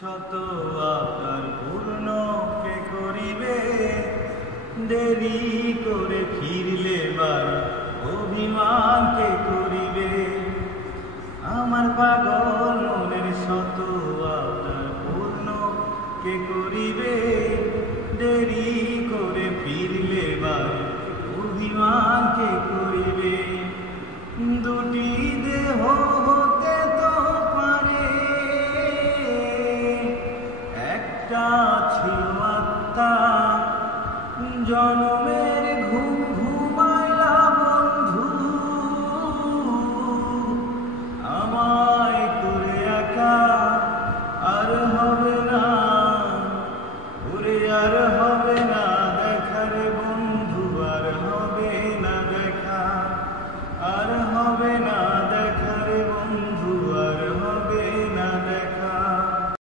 শত আকার পূর্ণ কে করিবে, দেরি করে ফিরলে বাড়ি অভিমান কে করিবে। আমার পাগল মনের শত আকার পূর্ণ কে করিবে, দেরি করে ফিরলে বাড়ি অভিমান কে করিবে। দুটি দেহ হতে তো পারে, একটা ছিল আত্মা, জনম